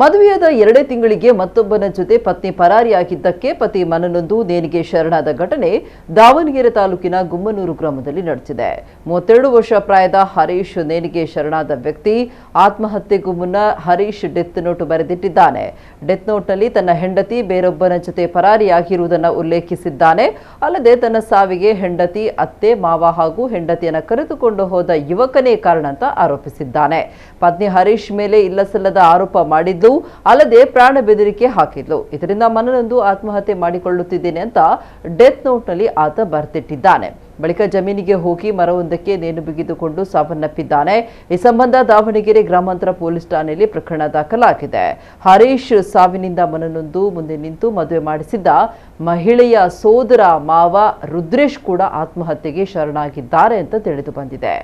ಮದುವೆಯಾದ 2 ತಿಂಗಳಿಗೆ ಮತ್ತೊಬ್ಬನ ಜೊತೆ ಪತ್ನಿ ಪರಾರಿಯಾಗಿದ್ದಕ್ಕೆ ಪತಿ ಮನನೊಂದು ನೇಣಿಗೆ ಶರಣಾದ ಘಟನೆ ದಾವಣಗೆರೆ ತಾಲೂಕಿನ ಗುಮ್ಮನೂರು ಗ್ರಾಮದಲ್ಲಿ ನಡೆದಿದೆ. 32 ವರ್ಷ ಪ್ರಾಯದ ಹರೀಶ್ ನೇಣಿಗೆ ಶರಣಾದ ವ್ಯಕ್ತಿ ಆತ್ಮಹತ್ಯೆಗೂ ಮುನ್ನ ಹರೀಶ್ ಡೆತ್ ನೋಟ್ ಬರೆದಿಟ್ಟಿದ್ದಾನೆ. ಡೆತ್ ನೋಟ್ನಲ್ಲಿ ತನ್ನ ಹೆಂಡತಿ ಬೇರೊಬ್ಬನ ಜೊತೆ ಪರಾರಿಯಾಗಿರುವುದನ್ನು ಉಲ್ಲೇಖಿಸಿದ್ದಾನೆ. ಅಲ್ಲದೆ ತನ್ನ ಸಾವಿಗೆ ಹೆಂಡತಿ, ಅತ್ತೆ, ಮಾವ ಹಾಗೂ ಹೆಂಡತಿಯನ್ನು ಕರೆದುಕೊಂಡು ಹೋದ ಯುವಕನೇ ಕಾರಣ ಅಂತ ಆರೋಪಿಸಿದ್ದಾನೆ. ಪತ್ನಿ ಹರೀಶ್ ಮೇಲೆ ಇಲ್ಲಸಲ್ಲದ ಆರೋಪ ಮಾಡಿದ್ದು ಅಲ್ಲದೆ ಪ್ರಾಣ ಬೆದರಿಕೆ ಹಾಕಿದ್ಲು. ಇದರಿಂದ ಮನನೊಂದು ಆತ್ಮಹತ್ಯೆ ಮಾಡಿಕೊಳ್ಳುತ್ತಿದ್ದೇನೆ ಅಂತ ಡೆತ್ ನೋಟ್ನಲ್ಲಿ ಆತ ಬರೆದಿಟ್ಟಿದ್ದಾನೆ. ಬಳಿಕ ಜಮೀನಿಗೆ ಹೋಗಿ ಮರವೊಂದಕ್ಕೆ ನೇಣು ಬಿಗಿದುಕೊಂಡು ಸಾವನ್ನಪ್ಪಿದ್ದಾನೆ. ಈ ಸಂಬಂಧ ದಾವಣಗೆರೆ ಗ್ರಾಮಾಂತರ ಪೊಲೀಸ್ ಠಾಣೆಯಲ್ಲಿ ಪ್ರಕರಣ ದಾಖಲಾಗಿದೆ. ಹರೀಶ್ ಸಾವಿನಿಂದ ಮನನೊಂದು ಮುಂದೆ ನಿಂತು ಮದುವೆ ಮಾಡಿಸಿದ್ದ ಮಹಿಳೆಯ ಸೋದರ ಮಾವ ರುದ್ರೇಶ್ ಕೂಡ ಆತ್ಮಹತ್ಯೆಗೆ ಶರಣಾಗಿದ್ದಾರೆ ಅಂತ ತಿಳಿದು ಬಂದಿದೆ.